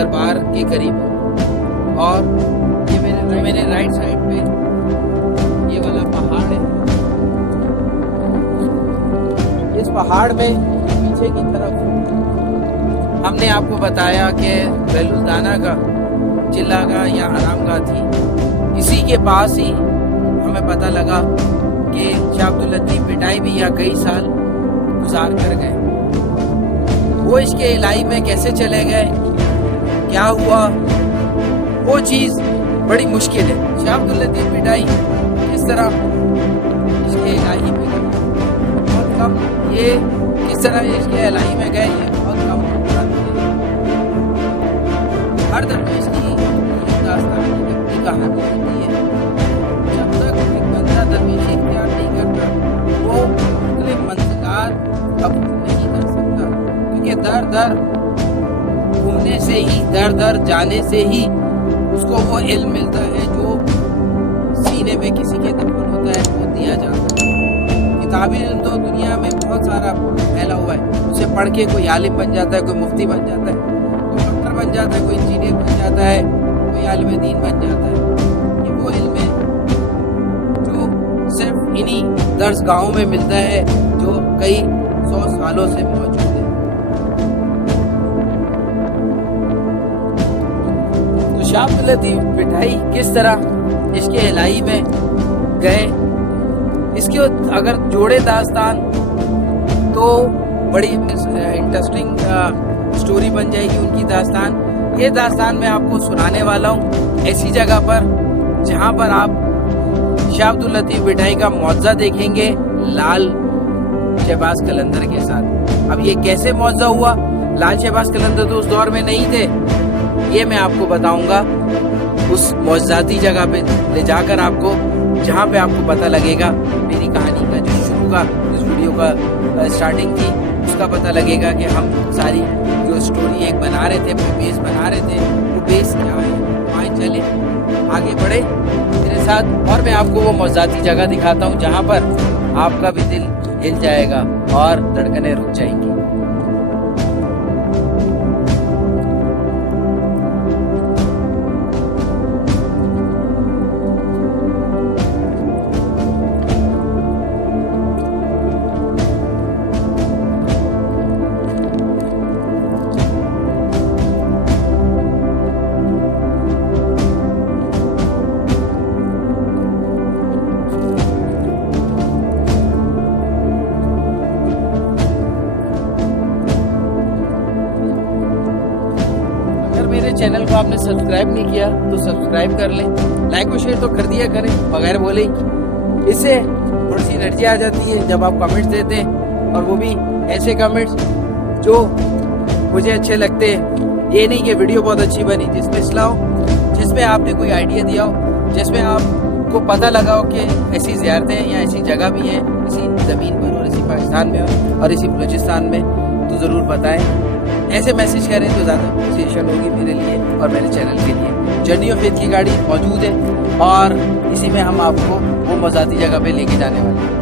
दरबार के करीब हूँ। और ये मेरे राइट साइड पे ये वाला पहाड़ है। इस पहाड़ में पीछे की तरफ हमने आपको बताया कि बेलूसदाना का चिल्लागाह या आरामगाह थी। इसी के पास ही हमें पता लगा कि शाह अब्दुल लतीफ भिटाई भी यहाँ कई साल गुजार कर गए। वो इसके इलाही में कैसे चले गए, क्या हुआ, वो चीज़ बड़ी मुश्किल है। शाह अब्दुल लतीफ भिटाई किस तरह इसके इलाही में गए, बहुत कम, ये किस तरह इसके इलाही में गए, ये बहुत कम जानते हैं। हर दरवेश की दास्तान की अपनी कहानी होती है। जब तक एक बंदा दरवेशी इख्तियार नहीं करता, वो मुख्तलिफ मंज़िलात अब नहीं कर सकता, क्योंकि दर दर घूमने से ही, दर दर जाने से ही उसको वो इल्म मिलता है जो सीने में किसी के दफन होता है, वो दिया जाता है। किताबी इल्म तो दुनिया में बहुत सारा फैला हुआ है। उसे पढ़ के कोई आलिम बन जाता है, कोई मुफ्ती बन जाता है, कोई डॉक्टर बन जाता है, कोई इंजीनियर बन जाता है, कोई आलिम दीन बन जाता है। ये वो इल्म है जो सिर्फ इन्हीं दर्सगाहों में मिलता है, जो कई 100 सालों से मौजूद है। तो शाह अब्दुल लतीफ भिटाई किस तरह इसके इलाही में गए, इसके अगर जोड़े दास्तान तो बड़ी इंटरेस्टिंग स्टोरी बन जाएगी उनकी दास्तान। ये दास्तान मैं आपको सुनाने वाला हूँ ऐसी जगह पर जहाँ पर आप शाह अब्दुल लतीफ भिटाई का मुआवजा देखेंगे लाल शहबाज कलंदर के साथ। अब ये कैसे मुआवजा हुआ, लाल शहबाज कलंदर तो उस दौर में नहीं थे, ये मैं आपको बताऊंगा उस मौजूदाती जगह पे ले जाकर आपको, जहाँ पे आपको पता लगेगा मेरी कहानी का जो शुरू का, इस वीडियो का स्टार्टिंग थी, उसका पता लगेगा कि हम सारी जो स्टोरी एक बना रहे थे, बेस बना रहे थे, वो बेस क्या है। आए चले आगे बढ़े मेरे साथ और मैं आपको वो मौजूदाती जगह दिखाता हूँ जहाँ पर आपका भी दिल हिल जाएगा और धड़कनें रुक जाएंगी। मेरे चैनल को आपने सब्सक्राइब नहीं किया तो सब्सक्राइब कर लें, लाइक और शेयर तो कर दिया करें बगैर बोले ही। इससे थोड़ी सी एनर्जी आ जाती है जब आप कमेंट्स देते हैं, और वो भी ऐसे कमेंट्स जो मुझे अच्छे लगते हैं। ये नहीं कि वीडियो बहुत अच्छी बनी, जिसमें इस्लाह हो, जिसमें आपने कोई आइडिया दिया हो, जिसमें आपको पता लगा हो कि ऐसी ज़ियारतें हैं या ऐसी जगह भी हैं इसी ज़मीन पर और इसी पाकिस्तान में और इसी बलूचिस्तान में, तो ज़रूर बताएं। ऐसे मैसेज करें तो ज़्यादा अप्रिसिएशन होगी मेरे लिए और मेरे चैनल के लिए। जर्नी ऑफ फेथ की गाड़ी मौजूद है और इसी में हम आपको वो मौजूदाती जगह पे लेके जाने वाले हैं।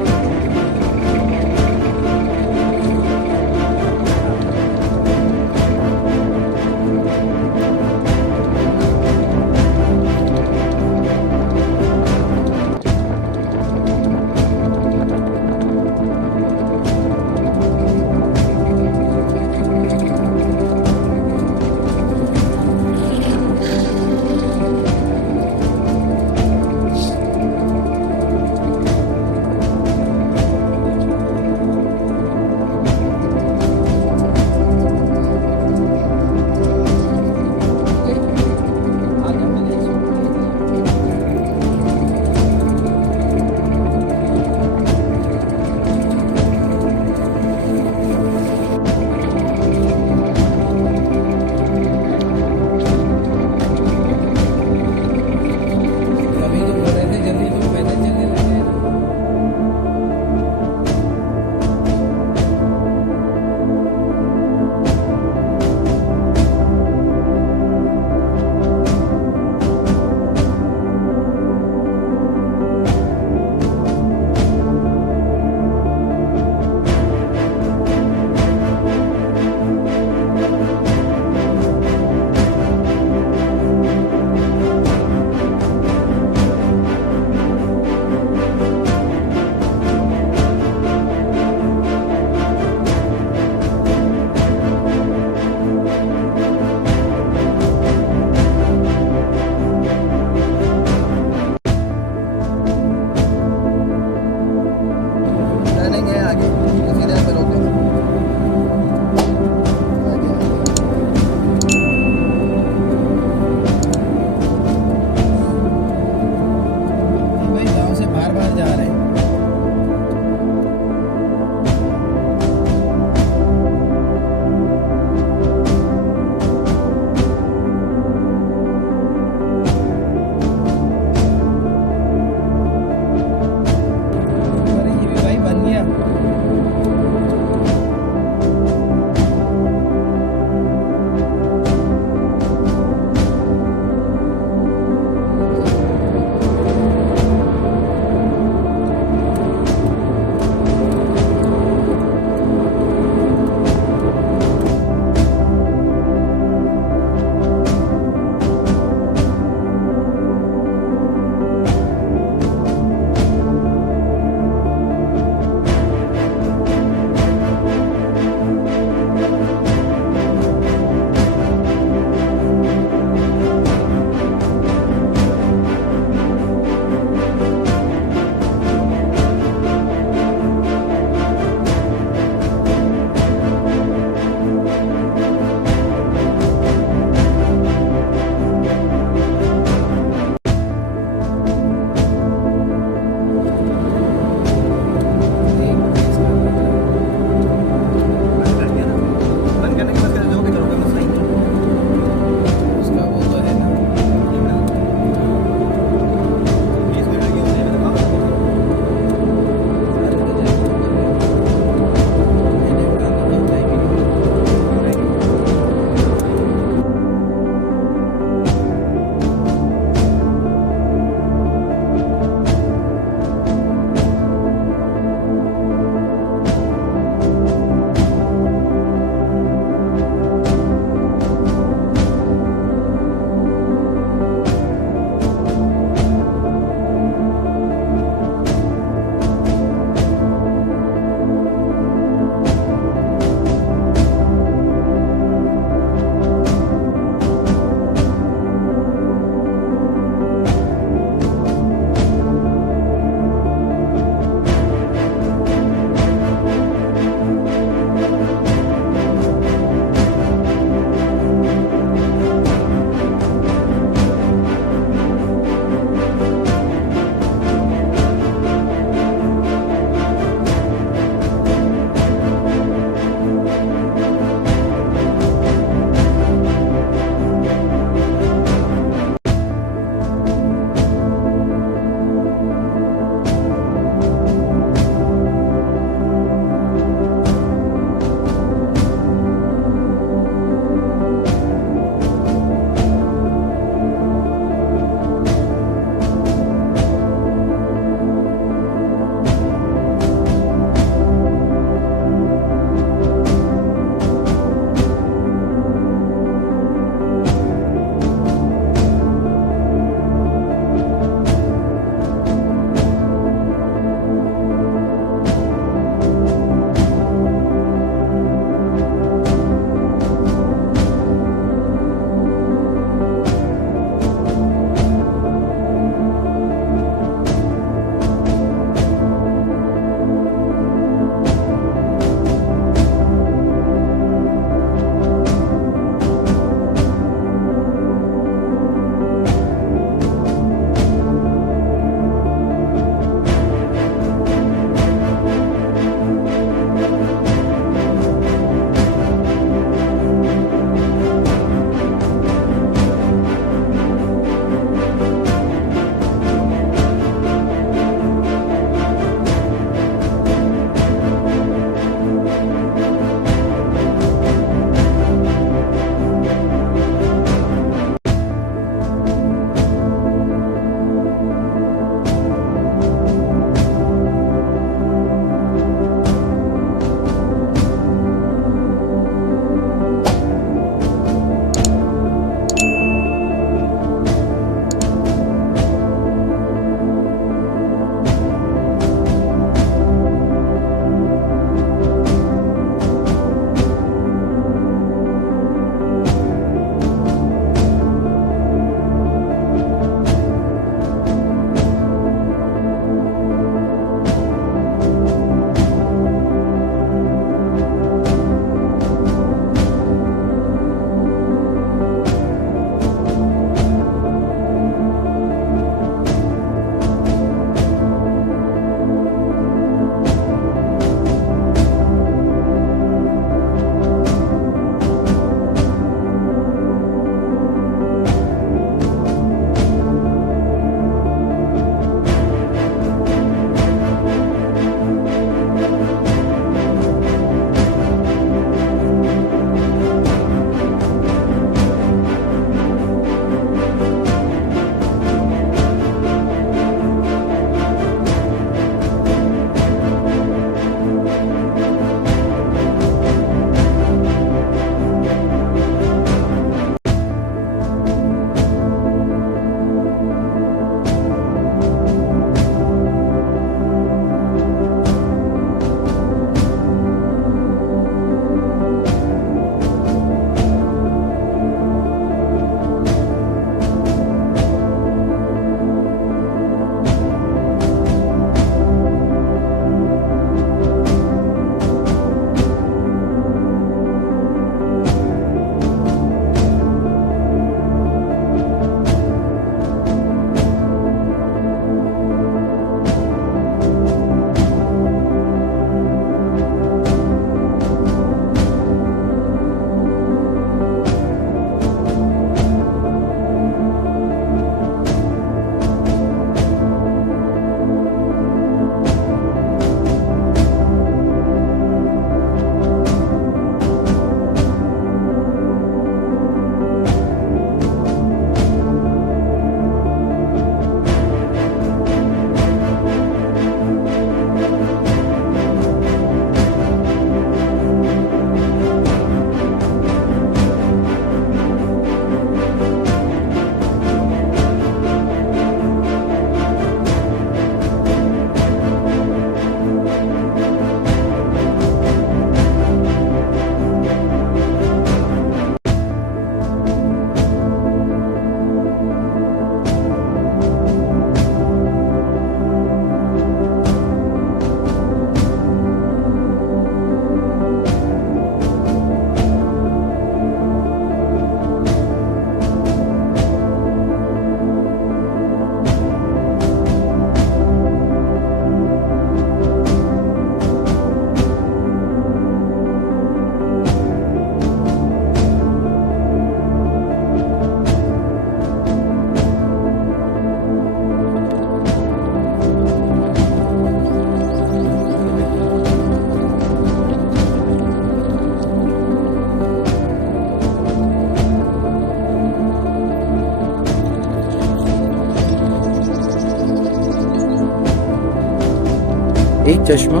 एक चश्मा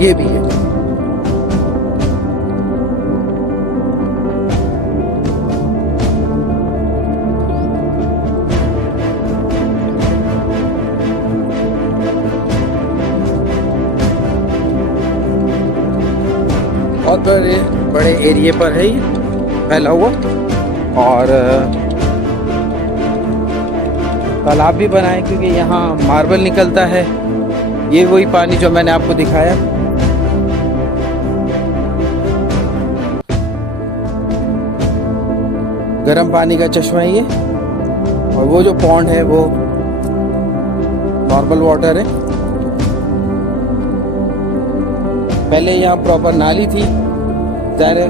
ये भी है। बहुत बड़े एरिया पर है ये फैला हुआ, और तालाब भी बना है क्योंकि यहाँ मार्बल निकलता है। ये वही पानी जो मैंने आपको दिखाया। गर्म पानी का चश्मा है ये, और वो जो पॉन्ड है वो नॉर्मल वाटर है। पहले यहाँ प्रॉपर नाली थी, ज़ाहिर है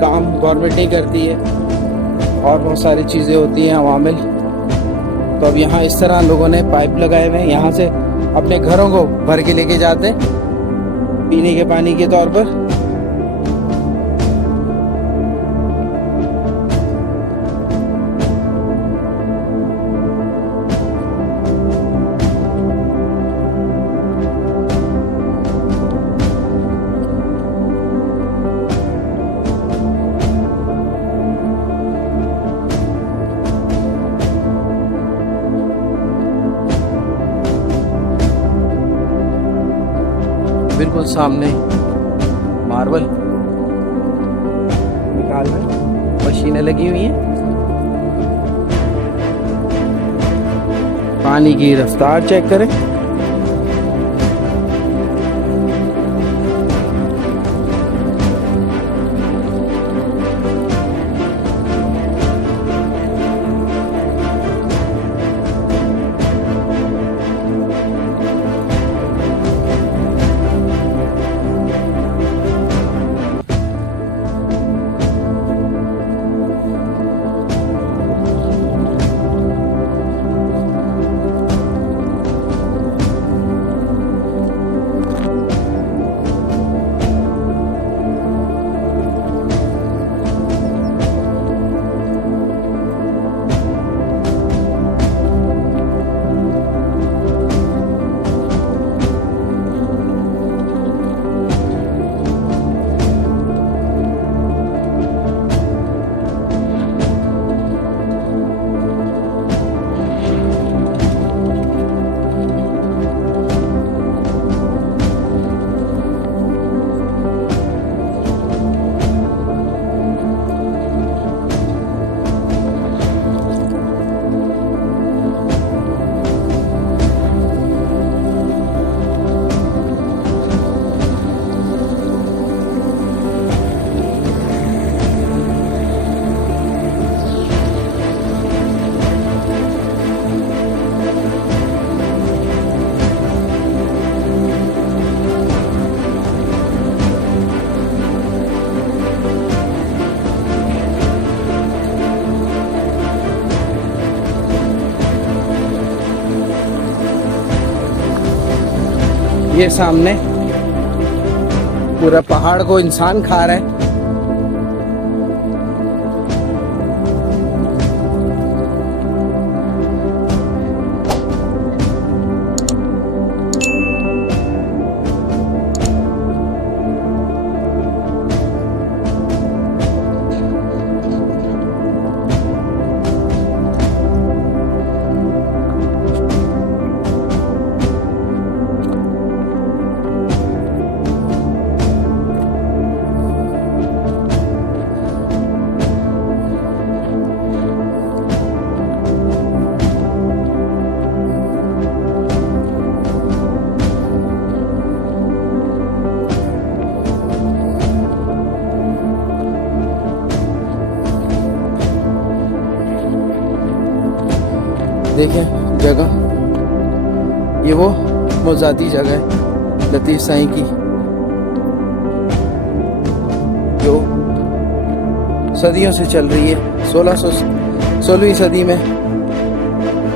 काम गवर्नमेंट नहीं करती है और बहुत सारी चीज़ें होती हैं अवामिल। तो अब यहाँ इस तरह लोगों ने पाइप लगाए हुए हैं, यहाँ से अपने घरों को भर के लेके जाते हैं पीने के पानी के तौर पर। बिल्कुल सामने मार्बल निकालने मशीनें लगी हुई हैं। पानी की रफ्तार चेक करें। ये सामने पूरा पहाड़ को इंसान खा रहा है। देखें जगह, ये वो मौजादी जगह है लतीफ़ साईं की, जो सदियों से चल रही है। 16वीं सदी में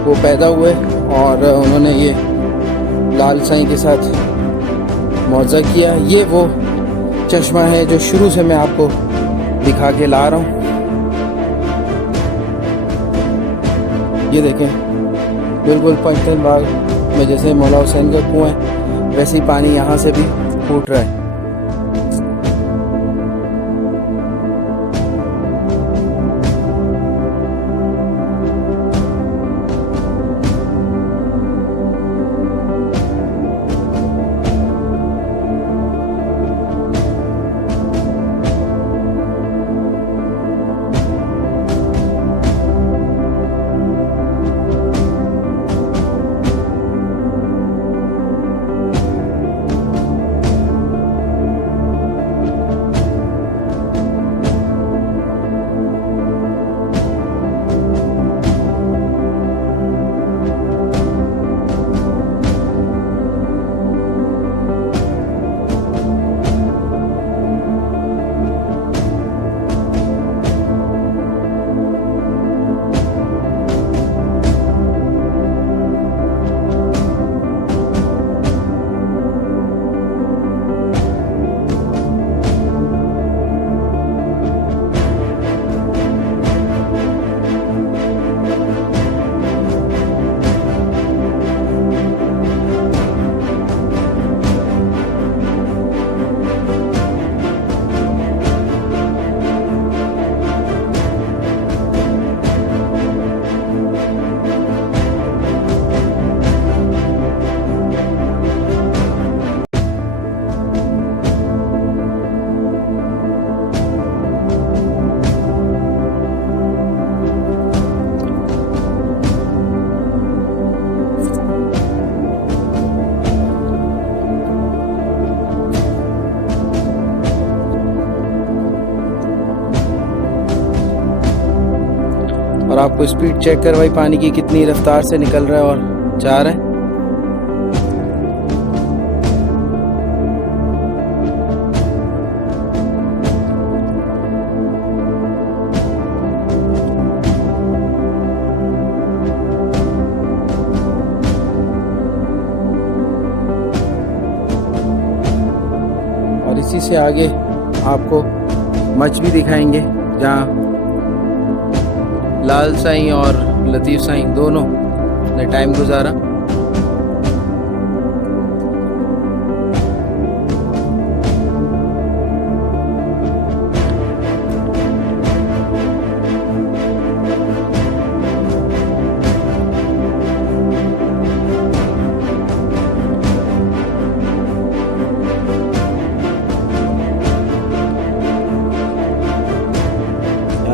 वो पैदा हुए और उन्होंने ये लाल साईं के साथ मौज़ा किया। ये वो चश्मा है जो शुरू से मैं आपको दिखा के ला रहा हूँ। ये देखें बिल्कुल पंचतन बाग में जैसे मौला हुसैन का कुआं है, वैसे ही पानी यहाँ से भी फूट रहा है। और आपको स्पीड चेक करवाई पानी की कितनी रफ्तार से निकल रहा है और जा रहा है। और इसी से आगे आपको मच भी दिखाएंगे जहाँ लाल साईं और लतीफ़ साईं दोनों ने टाइम गुजारा।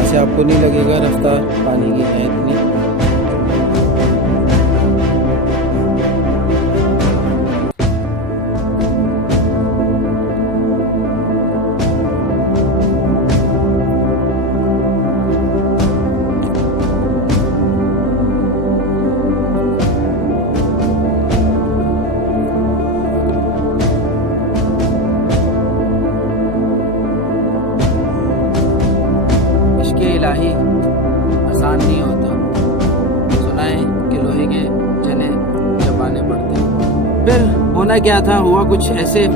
से आपको नहीं लगेगा रफ्तार पानी की है इतनी। इलाही आसान नहीं होता, सुना है कि लोहे के चने चबाने पड़ते हैं। फिर होना क्या था, हुआ कुछ ऐसे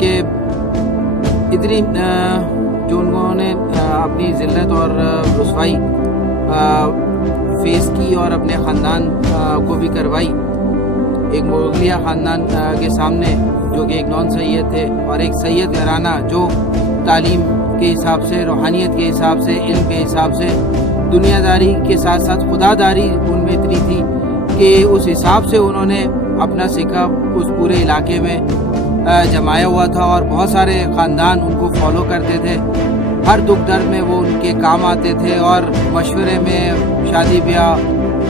कि इतनी जो उन्होंने अपनी जिल्लत और रुसवाई फेस की और अपने ख़ानदान को भी करवाई। एक मुगलिया ख़ानदान के सामने जो कि एक नॉन सैयद थे और एक सैयद घराना जो तालीम के हिसाब से, रूहानियत के हिसाब से, इल्म के हिसाब से, दुनियादारी के साथ साथ खुदादारी उनमें इतनी थी कि उस हिसाब से उन्होंने अपना सिक्का उस पूरे इलाके में जमाया हुआ था और बहुत सारे ख़ानदान उनको फॉलो करते थे। हर दुख दर्द में वो उनके काम आते थे और मशवरे में, शादी ब्याह,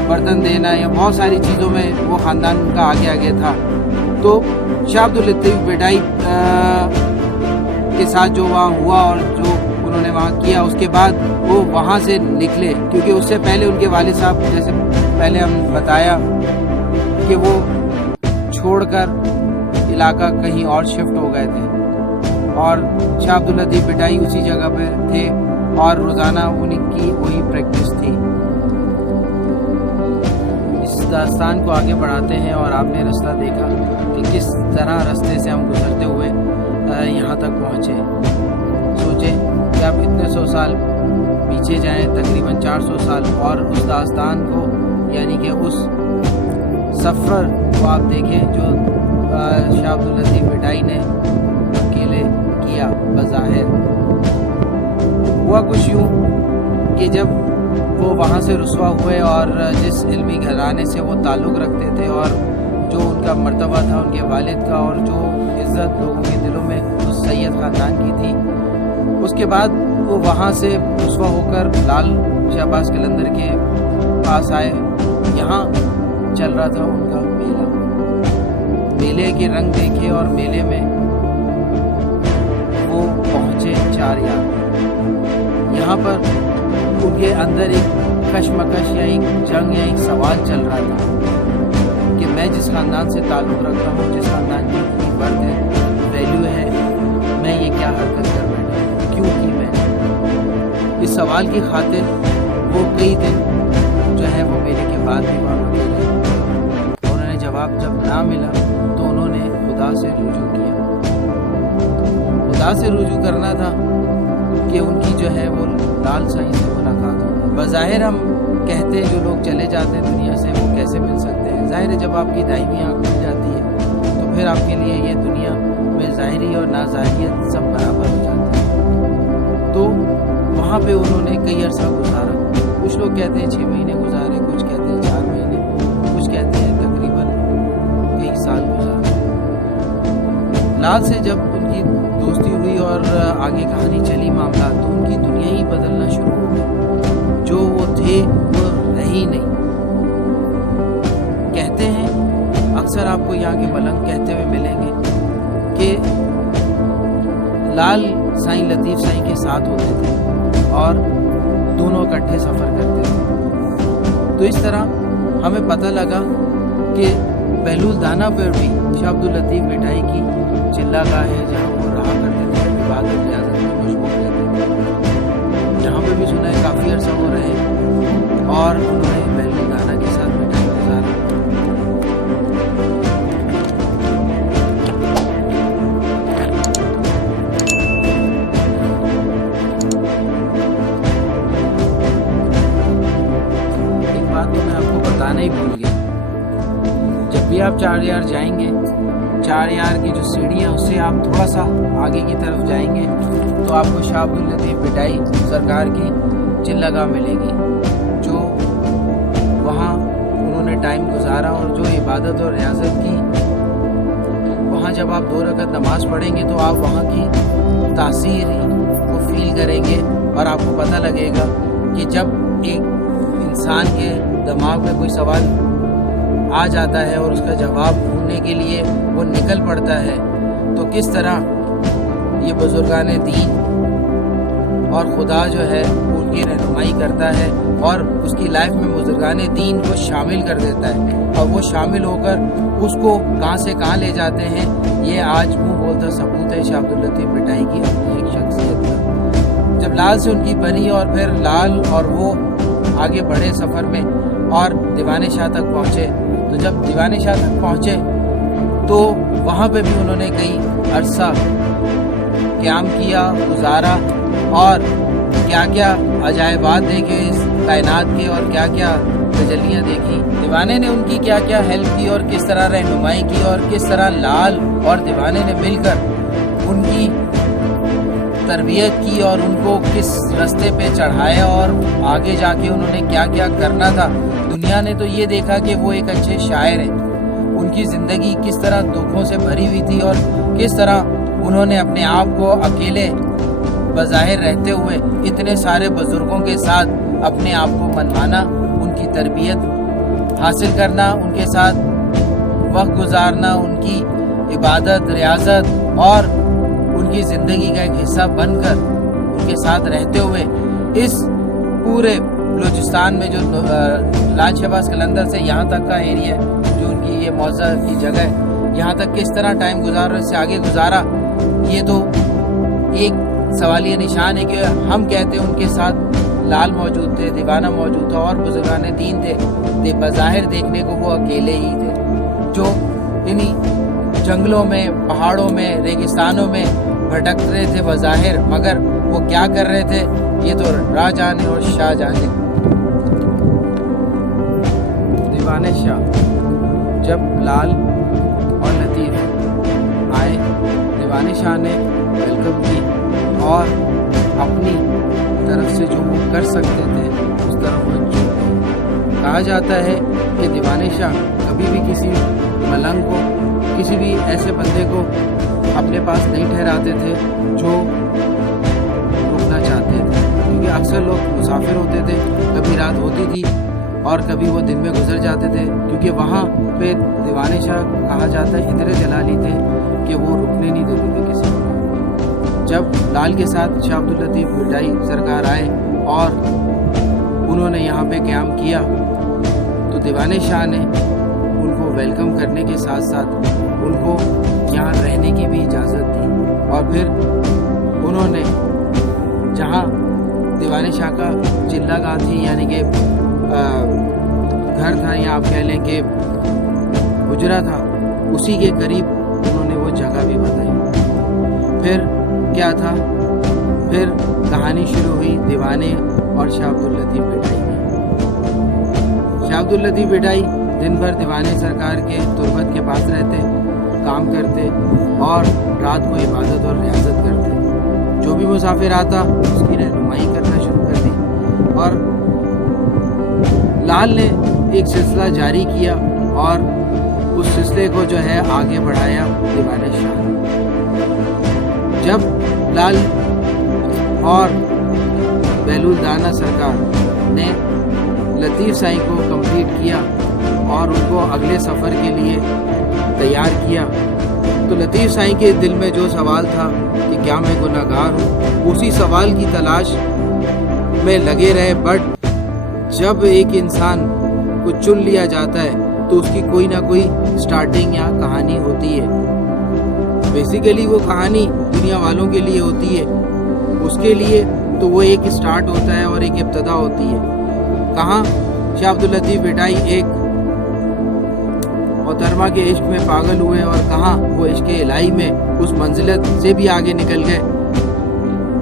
बर्तन देना या बहुत सारी चीज़ों में वो ख़ानदान उनका आगे आगे था। तो शाह अब्दुल लतीफ़ बिटाई के साथ जो वहाँ हुआ और जो उन्होंने वहाँ किया, उसके बाद वो वहाँ से निकले, क्योंकि उससे पहले उनके वालिद साहब, जैसे पहले हम बताया कि वो छोड़कर इलाका कहीं और शिफ्ट हो गए थे और शाह अब्दुल लतीफ़ बिटाई उसी जगह पे थे और रोज़ाना उनकी वही प्रैक्टिस थी। इस दास्तान को आगे बढ़ाते हैं और आपने रास्ता देखा कि किस तरह रास्ते से हम गुजरते हुए यहाँ तक पहुँचे। सोचें कि आप इतने 100 साल पीछे जाएं, तकरीबन 400 साल, और उस दास्तान को यानी कि उस सफ़र को आप देखें जो शाह अब्दुल लतीफ़ भिटाई ने अकेले किया बज़ाहिर। हुआ कुछ यूँ कि जब वो वहाँ से रुसवा हुए और जिस इल्मी घराने से वो ताल्लुक़ रखते थे और जो उनका मर्तबा था उनके वालिद का और जो इज़्ज़त लोगों के दिलों में उस सैयद ख़ानदान की थी, उसके बाद वो वहाँ से रुसवा होकर लाल शहबाज कलंदर के पास आए। यहाँ चल रहा था उनका मेला। मेले के रंग देखे और मेले में वो पहुँचे चारयार। यहाँ पर उनके अंदर एक कशमकश या एक जंग या एक सवाल चल रहा था कि मैं जिस ख़ानदान से ताल्लुक़ रखता हूँ, जिस ख़ानदान की इतनी वर्थ है, वैल्यू है, मैं ये क्या हरकत कर बैठा, क्यों की मैंने। इस सवाल की खातिर वो कई दिन जो है वो मेले के बाद भी वहाँ पर रहे। उन्होंने जवाब जब ना मिला तो उन्होंने खुदा से रुजू किया। खुदा से रुजू करना था कि उनकी जो है वो लाल साईं से मुलाकात हो। बज़ाहिर हम कहते हैं जो लोग चले जाते हैं दुनिया से वो कैसे मिल सकते हैं। ज़ाहिर है जब आपकी दाहिनी आँख खुल जाती है तो फिर आपके लिए ये दुनिया में ज़ाहिरी और नाज़ाहिरियत सब बराबर हो जाती है। तो वहाँ पे उन्होंने कई अरसा गुजारा। कुछ लोग कहते हैं 6 महीने गुजारे, कुछ कहते हैं 4 महीने, कुछ कहते हैं तकरीबन कई साल गुजारे। लाल से जब उनकी दोस्ती हुई और आगे कहानी चली मामला, तो उनकी दुनिया ही बदलना शुरू हो गई। जो वो थे वो रही नहीं। कहते हैं अक्सर आपको यहाँ के मलंग कहते हुए मिलेंगे कि लाल साईं लतीफ़ साईं के साथ होते थे और दोनों इकट्ठे सफ़र करते थे। तो इस तरह हमें पता लगा कि बहलूल दाना पर भी शाह अब्दुल लतीफ़ भिटाई की चिल्लागाह है जहाँ वो रहा करते थे, इबादत रियाज़त में मशगूल रहते थे। जहाँ पे भी सुना है काफ़ी अर्सा वो रहे और उन्होंने बहलूल दाना के साथ भिटाई गुजारा। एक बात तो मैं आपको बताना ही भूल गया, जब भी आप चारयार जाएंगे, चारयार की जो सीढ़ियाँ उससे आप थोड़ा सा आगे की तरफ जाएंगे तो आपको शाह अब्दुल लतीफ़ भिटाई सरकार की चिल्लागाह मिलेगी, जो वहाँ उन्होंने टाइम गुजारा और जो इबादत और रियाज़त की। वहाँ जब आप 2 रकात नमाज़ पढ़ेंगे तो आप वहाँ की तासीर को फील करेंगे और आपको पता लगेगा कि जब एक इंसान के दिमाग में कोई सवाल आ जाता है और उसका जवाब ढूंढने के लिए वो निकल पड़ता है, तो किस तरह ये बुजुर्गाने दीन और खुदा जो है उनकी रहनुमाई करता है और उसकी लाइफ में बुजुर्गाने दीन को शामिल कर देता है और वो शामिल होकर उसको कहाँ से कहाँ ले जाते हैं। ये आज मुँह बोलता सबूत है शाह अब्दुल लतीफ़ भिटाई की अपनी एक शख्सियत का। जब लाल से उनकी बनी और फिर लाल और वो आगे बढ़े सफ़र में और दीवाने शाह तक पहुँचे, तो जब दीवाने शाह तक पहुँचे तो वहाँ पे भी उन्होंने कई अरसा क़याम किया, गुजारा और क्या क्या अजायबात देखे इस कायनात के और क्या क्या तजल्लियाँ देखी। दीवाने ने उनकी क्या क्या हेल्प की और किस तरह रहनुमाई की और किस तरह लाल और दीवाने ने मिलकर उनकी तरबियत की और उनको किस रास्ते पे चढ़ाया और आगे जाके उन्होंने क्या क्या करना था। दुनिया ने तो ये देखा कि वो एक अच्छे शायर हैं, उनकी ज़िंदगी किस तरह दुखों से भरी हुई थी और किस तरह उन्होंने अपने आप को अकेले बज़ाहिर रहते हुए इतने सारे बुज़ुर्गों के साथ अपने आप को मनवाना, उनकी तरबियत हासिल करना, उनके साथ वक्त गुजारना, उनकी इबादत रियाज़त और उनकी ज़िंदगी का एक हिस्सा बनकर उनके साथ रहते हुए इस पूरे बलूचिस्तान में जो लाल शहबाज कलंदर से यहाँ तक का एरिया है, जो उनकी ये मौज़ा की जगह है, यहाँ तक किस तरह टाइम गुजारा, इससे आगे गुजारा, ये तो एक सवालिया निशान है कि हम कहते हैं उनके साथ लाल मौजूद थे, दीवाना मौजूद था और बुजुर्गाने दीन थे। बज़ाहिर देखने को वो अकेले ही थे जो इन्हीं जंगलों में, पहाड़ों में, रेगिस्तानों में भटक रहे थे बज़ाहिर, मगर वो क्या कर रहे थे ये तो राह जाने और शाह जाने। दीवाने शाह जब लाल और लतीफ़ दीवाने शाह ने वेलकम की और अपनी तरफ से जो वो कर सकते थे उस तरफ वो जुट गए। कहा जाता है कि दीवाने शाह कभी भी किसी मलंग को, किसी भी ऐसे बंदे को अपने पास नहीं ठहराते थे जो रुकना चाहते थे, क्योंकि अक्सर लोग मुसाफिर होते थे, कभी रात होती थी और कभी वो दिन में गुजर जाते थे, क्योंकि वहाँ पे दीवाने शाह कहा जाता है इतने जलाली थे कि वो रुकने नहीं देते थे किसी को। जब लाल के साथ शाह अब्दुल लतीफ़ भिटाई सरकार आए और उन्होंने यहाँ पे क़याम किया तो दीवाने शाह ने उनको वेलकम करने के साथ साथ उनको यहाँ रहने की भी इजाज़त दी। और फिर उन्होंने जहाँ दीवाने शाह का चिल्ला गाह थी, यानी कि घर था या आप कह लें कि हुजरा था, उसी के करीब उन्होंने वो जगह भी बताई। फिर क्या था, फिर कहानी शुरू हुई दीवाने और शाह अब्दुल लतीफ़ भिटाई की। शाह अब्दुल लतीफ़ भिटाई दिन भर दीवाने सरकार के तुरबत के पास रहते, काम करते और रात को इबादत और रियाजत करते। जो भी मुसाफिर आता उसकी रहनुमाई करना शुरू कर दी और लाल ने एक सिलसिला जारी किया और उस सिलसिले को जो है आगे बढ़ाया दीवाने शाह ने। जब लाल और बेलूल दाना सरकार ने लतीफ़ साईं को कंप्लीट किया और उनको अगले सफ़र के लिए तैयार किया, तो लतीफ़ साईं के दिल में जो सवाल था कि क्या मैं गुनहगार हूँ, उसी सवाल की तलाश में लगे रहे। बट जब एक इंसान को चुन लिया जाता है तो उसकी कोई ना कोई स्टार्टिंग या कहानी होती है। बेसिकली वो कहानी दुनिया वालों के लिए होती है, उसके लिए तो वो एक स्टार्ट होता है और एक इब्तदा होती है। कहाँ शाह अब्दुल लतीफ़ भिटाई एक मोहतरमा के इश्क में पागल हुए और कहाँ वो इश्क इलाही में उस मंजिलत से भी आगे निकल गए,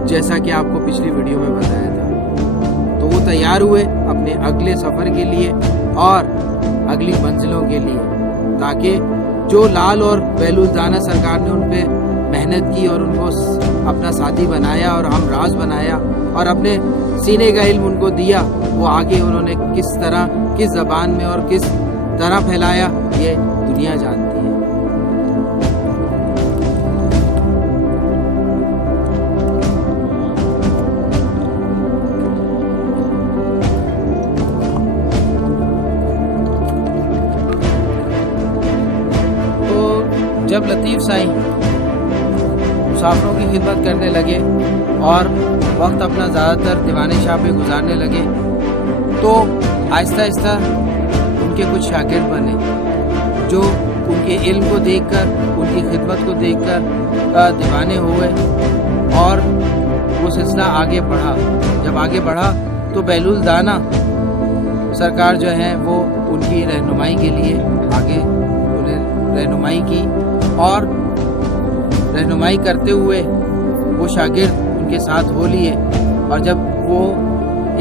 जैसा कि आपको पिछली वीडियो में बताया था। तो वो तैयार हुए अपने अगले सफ़र के लिए और अगली मंजिलों के लिए, ताकि जो लाल और बेलूल दाना सरकार ने उन पे मेहनत की और उनको अपना साथी बनाया और हम राज बनाया और अपने सीने का इल्म उनको दिया, वो आगे उन्होंने किस तरह, किस ज़बान में और किस तरह फैलाया, ये दुनिया जानती है। तो जब लतीफ़ साईं मुसाफिरों की खिदमत करने लगे और वक्त अपना ज़्यादातर दीवाने शाह पे गुजारने लगे, तो आहिस्ता आहिस्ता उनके कुछ शागिर्द बने जो उनके इल्म को देखकर, उनकी खिदमत को देखकर दीवाने हुए और वो सिलसिला आगे बढ़ा। जब आगे बढ़ा तो बेलूल दाना सरकार जो है वो उनकी रहनुमाई के लिए आगे उन्हें रहनुमाई की और रहनुमाई करते हुए वो शागिर्द उनके साथ हो लिए। और जब वो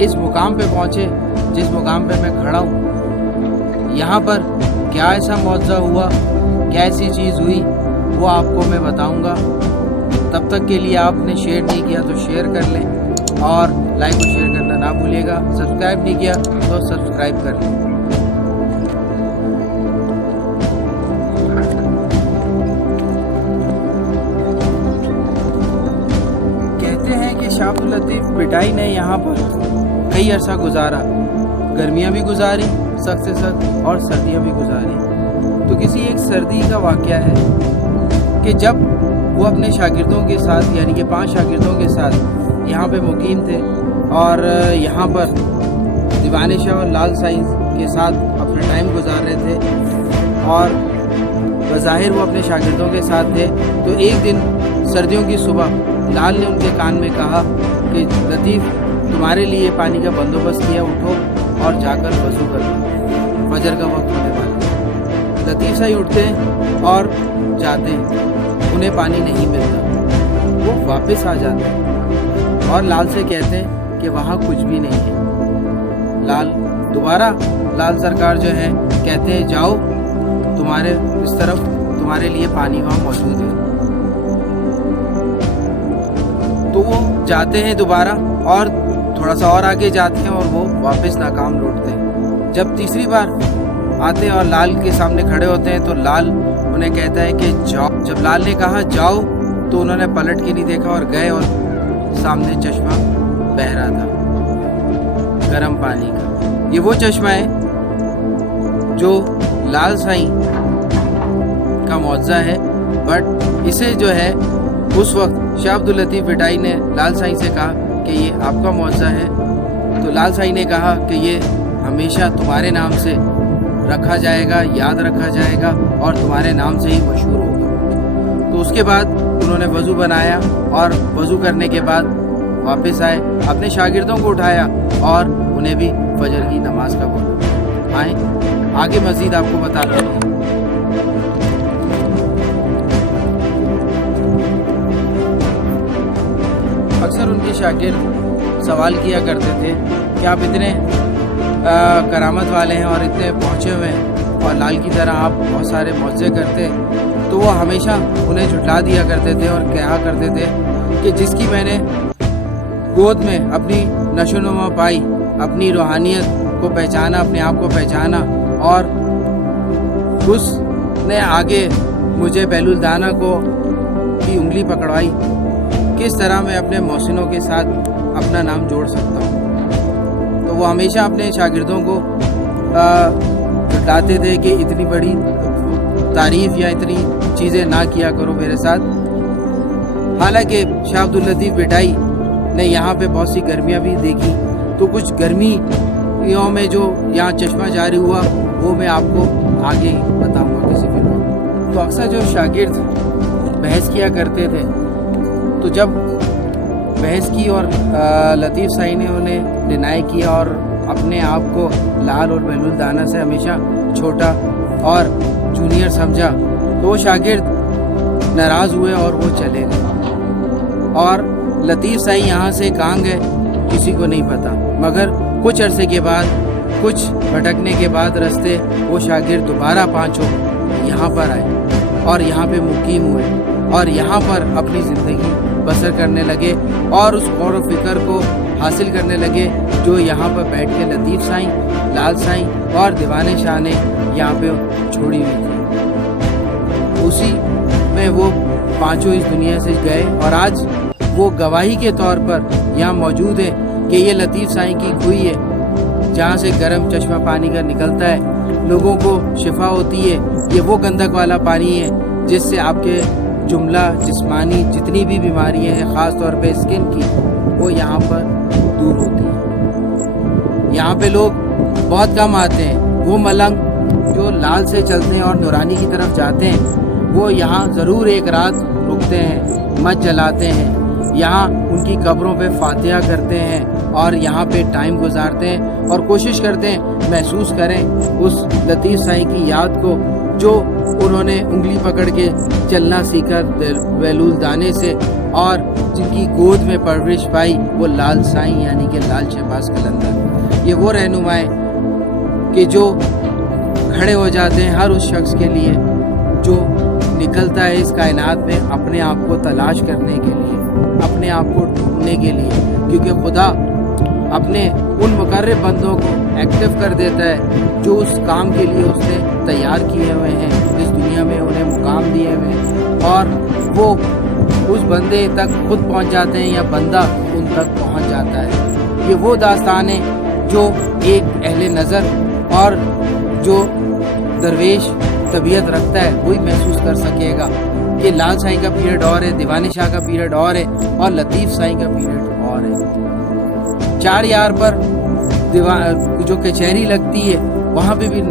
इस मुकाम पे पहुँचे जिस मुकाम पे मैं खड़ा हूँ, यहाँ पर क्या ऐसा मौजज़ा हुआ, क्या ऐसी चीज़ हुई, वो आपको मैं बताऊँगा। तब तक के लिए आपने शेयर नहीं किया तो शेयर कर लें और लाइक और शेयर करना ना भूलिएगा। सब्सक्राइब नहीं किया तो सब्सक्राइब कर लें। कहते हैं कि शाह अब्दुल लतीफ़ भिटाई ने यहाँ पर कई अरसा गुजारा, गर्मियाँ भी गुजारी सख्त से सख्त और सर्दियाँ भी गुजारी। तो किसी एक सर्दी का वाक़या है कि जब वो अपने शागिर्दों के साथ, यानी कि 5 शागिर्दों के साथ यहाँ पे मुकीम थे और यहाँ पर दीवाने शाह और लाल साईं के साथ अपना टाइम गुजार रहे थे और बज़ाहिर वो अपने शागिर्दों के साथ थे। तो एक दिन सर्दियों की सुबह लाल ने उनके कान में कहा कि लतीफ़, तुम्हारे लिए पानी का बंदोबस्त किया, उठो और जाकर वज़ू कर लो, फजर का वक्त होने वाला है। लतीफ़ साईं उठते हैं और जाते हैं, उन्हें पानी नहीं मिलता। वो वापस आ जाते हैं और लाल से कहते हैं कि वहाँ कुछ भी नहीं है। लाल सरकार जो है कहते हैं, जाओ, तुम्हारे इस तरफ तुम्हारे लिए पानी वहाँ मौजूद है। जाते हैं दोबारा और थोड़ा सा और आगे जाते हैं और वो वापस नाकाम लौटते हैं। जब तीसरी बार आते हैं और लाल के सामने खड़े होते हैं तो लाल उन्हें कहता है कि जाओ। जब लाल ने कहा जाओ तो उन्होंने पलट के नहीं देखा और गए और सामने चश्मा बह रहा था गर्म पानी का। ये वो चश्मा है जो लाल साईं का मौजज़ा है, बट इसे जो है उस वक्त शाह अब्दुल लतीफ़ भिटाई ने लाल साईं से कहा कि ये आपका मौजज़ा है, तो लाल साईं ने कहा कि ये हमेशा तुम्हारे नाम से रखा जाएगा, याद रखा जाएगा और तुम्हारे नाम से ही मशहूर होगा। तो उसके बाद उन्होंने वज़ू बनाया और वज़ू करने के बाद वापस आए, अपने शागिर्दों को उठाया और उन्हें भी फजर की नमाज का बोला। आए आगे मज़ीद आपको बता रहे हैं। अक्सर उनके शागिर्द सवाल किया करते थे कि आप इतने करामत वाले हैं और इतने पहुँचे हुए हैं और लाल की तरह आप बहुत सारे मौज़े करते हैं, तो वो हमेशा उन्हें झुठला दिया करते थे और कहा करते थे कि जिसकी मैंने गोद में अपनी नशोनुमा पाई, अपनी रूहानियत को पहचाना, अपने आप को पहचाना और उसने आगे मुझे बेलुल दाना को की उंगली पकड़वाई, किस तरह मैं अपने मोहसिनों के साथ अपना नाम जोड़ सकता हूँ। तो वो हमेशा अपने शागिर्दों को बताते थे कि इतनी बड़ी तारीफ़ या इतनी चीज़ें ना किया करो मेरे साथ। हालांकि शाह अब्दुल लतीफ़ भिटाई ने यहाँ पे बहुत सी गर्मियाँ भी देखी, तो कुछ गर्मियों में जो यहाँ चश्मा जारी हुआ वो मैं आपको आगे बताऊँगा किसी फिल्म में। तो अक्सर जो शागिर्द बहस किया करते थे, तो जब बहस की और लतीफ़ साईं ने उन्हें डिनाई किया और अपने आप को लाल और बेलुल दाना से हमेशा छोटा और जूनियर समझा, तो वो शागिर्द नाराज़ हुए और वो चले गए। और लतीफ़ साईं यहाँ से कहाँ गए किसी को नहीं पता, मगर कुछ अरसे के बाद, कुछ भटकने के बाद रास्ते वो शागिर्द दोबारा पाँचों यहाँ पर आए और यहाँ पे मुकीम हुए और यहाँ पर अपनी ज़िंदगी बसर करने लगे और उस गौर व फिक्र को हासिल करने लगे जो यहाँ पर बैठ के लतीफ़ साईं, लाल साईं और दीवाने शाह ने यहाँ पे छोड़ी हुई थी। उसी में वो पांचों इस दुनिया से गए और आज वो गवाही के तौर पर यहाँ मौजूद है कि ये लतीफ़ साईं की कुई है जहाँ से गर्म चश्मा पानी का निकलता है, लोगों को शिफा होती है। ये वो गंधक वाला पानी है जिससे आपके जुमला जिस्मानी जितनी भी बीमारियां हैं, ख़ास तौर पे स्किन की, वो यहाँ पर दूर होती है। यहाँ पे लोग बहुत कम आते हैं। वो मलंग जो लाल से चलते हैं और नूरानी की तरफ जाते हैं, वो यहाँ ज़रूर एक रात रुकते हैं, मत जलाते हैं, यहाँ उनकी कब्रों पे फातिहा करते हैं और यहाँ पे टाइम गुजारते हैं और कोशिश करते हैं महसूस करें उस लतीफ़ साईं की याद को जो उन्होंने उंगली पकड़ के चलना सीखा बेलुल दाने से और जिनकी गोद में परवरिश पाई, वो लाल साईं यानी कि लाल शहबाज कलंदर। ये वो रहनुमाएं कि जो खड़े हो जाते हैं हर उस शख्स के लिए जो निकलता है इस कायनात में अपने आप को तलाश करने के लिए, अपने आप को ढूंढने के लिए, क्योंकि खुदा अपने उन मुकर्रब बंदों को एक्टिव कर देता है जो उस काम के लिए उसने तैयार किए हुए हैं, इस दुनिया में उन्हें मुकाम दिए हुए हैं और वो उस बंदे तक खुद पहुंच जाते हैं या बंदा उन तक पहुंच जाता है। ये वो दास्तान है जो एक अहले नज़र और जो दरवेश तबीयत रखता है वही महसूस कर सकेगा कि लाल साईं का पीरियड और है, दीवाने शाह का पीरियड और है और लतीफ़ साईं का पीरियड और है। चार यार पर जो कचहरी लगती है वहाँ पे भी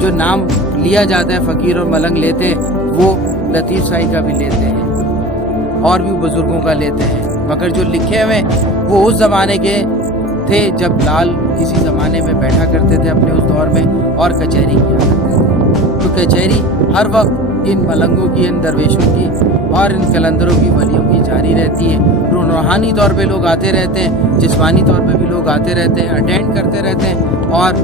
जो नाम लिया जाता है, फ़कीर और मलंग लेते हैं, वो लतीफ़ साईं का भी लेते हैं और भी बुज़ुर्गों का लेते हैं, मगर जो लिखे हुए वो उस ज़माने के थे जब लाल किसी ज़माने में बैठा करते थे अपने उस दौर में और कचहरी किया करते थे। तो कचहरी हर वक्त इन मलंगों की, इन दरवेशों की और इन कलंदरों की, वलियों की जारी रहती है। रूहानी तौर पे लोग आते रहते हैं, जिस्मानी तौर पे भी लोग आते रहते हैं, अटेंड करते रहते हैं और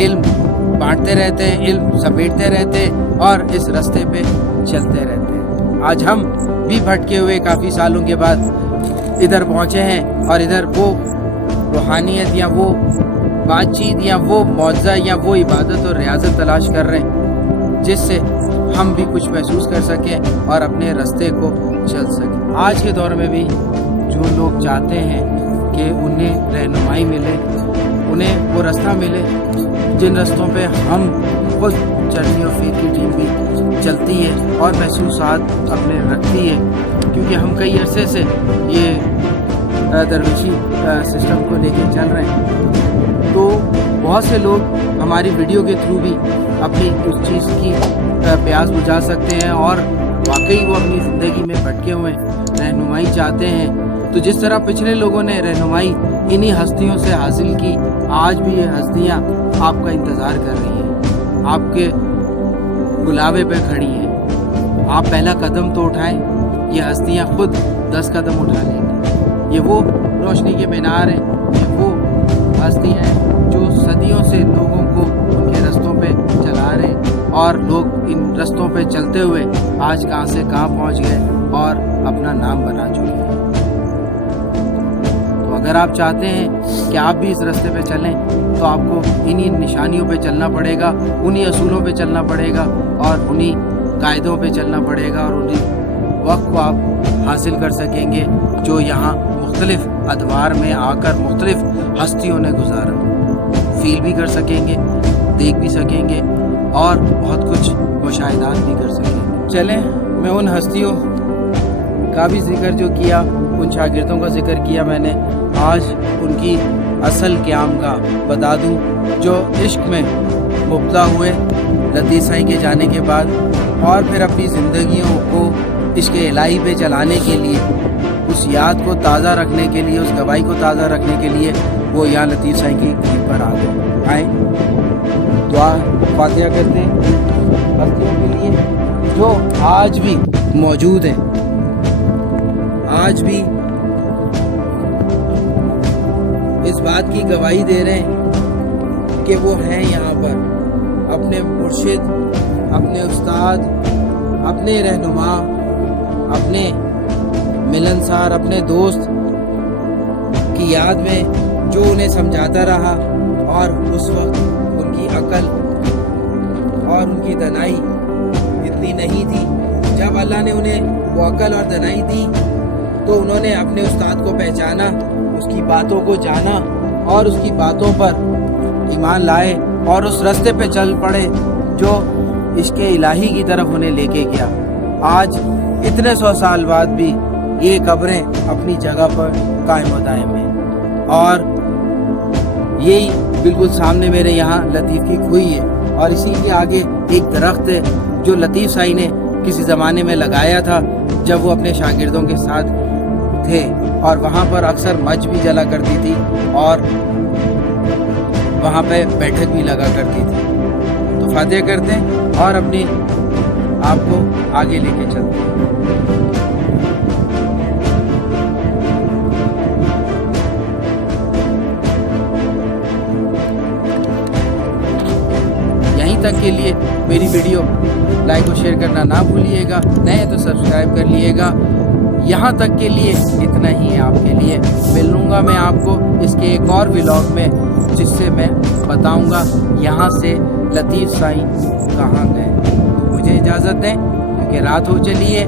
इल्म बांटते रहते हैं, इल्म समेटते रहते हैं और इस रास्ते पे चलते रहते हैं। आज हम भी भटके हुए काफ़ी सालों के बाद इधर पहुँचे हैं और इधर वो रूहानियत या वो बातचीत या वो मौज़ा या वो इबादत और रियाजत तलाश कर रहे हैं जिससे हम भी कुछ महसूस कर सकें और अपने रास्ते को चल सकें। आज के दौर में भी जो लोग चाहते हैं कि उन्हें रहनुमाई मिले, उन्हें वो रास्ता मिले जिन रास्तों पे हम खुद चलनी और फिर की टीम भी चलती है और महसूसात अपने रखती है, क्योंकि हम कई अरसे से ये दरवेशी सिस्टम को लेके चल रहे हैं। तो बहुत से लोग हमारी वीडियो के थ्रू भी अपनी उस चीज़ की प्यास बुझा सकते हैं और वाकई वो अपनी ज़िंदगी में भटके हुए रहनुमाई चाहते हैं। तो जिस तरह पिछले लोगों ने रहनुमाई इन्हीं हस्तियों से हासिल की, आज भी ये हस्तियाँ आपका इंतज़ार कर रही हैं, आपके बुलावे पे खड़ी हैं। आप पहला कदम तो उठाएं, ये हस्तियाँ खुद 10 कदम उठा लेंगी। ये वो रोशनी के मीनार हैं, ये वो हस्तियाँ हैं जो सदियों से लोगों को उनके रास्तों पे चला रहे हैं और लोग इन रास्तों पे चलते हुए आज कहाँ से कहाँ पहुँच गए और अपना नाम बना चुके हैं। तो अगर आप चाहते हैं कि आप भी इस रास्ते पे चलें तो आपको इन्हीं निशानियों पे चलना पड़ेगा, उन्हीं असूलों पे चलना पड़ेगा और उन्हीं कायदों पे चलना पड़ेगा और उन्हीं वक्त को आप हासिल कर सकेंगे जो यहाँ मुख्तलिफ अदवार में आकर मुख्तलिफ हस्तियों ने गुजारा। फील भी कर सकेंगे, देख भी सकेंगे और बहुत कुछ मुशाहिदात भी कर सकेंगे। चलें, मैं उन हस्तियों का भी जिक्र जो किया, उन शागिर्दों का जिक्र किया मैंने, आज उनकी असल क़याम का बता दूं जो इश्क में मुब्तला हुए लतीफ़ साईं के जाने के बाद और फिर अपनी ज़िंदगियों को इश्क इलाही पे चलाने के लिए, उस याद को ताज़ा रखने के लिए, उस गवाही को ताज़ा रखने के लिए वो यहाँ लतीफ़ साईं की ईद पर आ गए। आए दुआ फातिहा करते हैं हस्तियों के लिए जो आज भी मौजूद हैं, आज भी इस बात की गवाही दे रहे हैं कि वो हैं यहाँ पर, अपने मुर्शिद, अपने उस्ताद, अपने रहनुमा, अपने मिलनसार, अपने दोस्त की याद में जो उन्हें समझाता रहा और उस वक्त उनकी अकल और उनकी दनाई इतनी नहीं थी। जब अल्लाह ने उन्हें वो अकल और दनाई दी तो उन्होंने अपने उस्ताद को पहचाना, उसकी बातों को जाना और उसकी बातों पर ईमान लाए और उस रास्ते पे चल पड़े जो इसके इलाही की तरफ उन्हें लेके गया। आज इतने 100 साल बाद भी ये कब्रें अपनी जगह पर कायम व दायम हैं और यही बिल्कुल सामने मेरे यहाँ लतीफ़ की खुई है और इसी के आगे एक दरख्त है जो लतीफ़ साईं ने किसी ज़माने में लगाया था जब वो अपने शागिर्दों के साथ थे और वहाँ पर अक्सर मच भी जला करती थी और वहाँ पे बैठक भी लगा करती थी। तो फातिहा करते हैं और अपनी आपको आगे लेके चलते हैं। यहीं तक के लिए मेरी वीडियो लाइक और शेयर करना ना भूलिएगा, नए तो सब्सक्राइब कर लिएगा। यहाँ तक के लिए इतना ही है आपके लिए। मिलूँगा मैं आपको इसके एक और व्लॉग में जिससे मैं बताऊँगा यहाँ से लतीफ़ साईं कहाँ गए। तो मुझे इजाज़त दें क्योंकि रात हो चली है।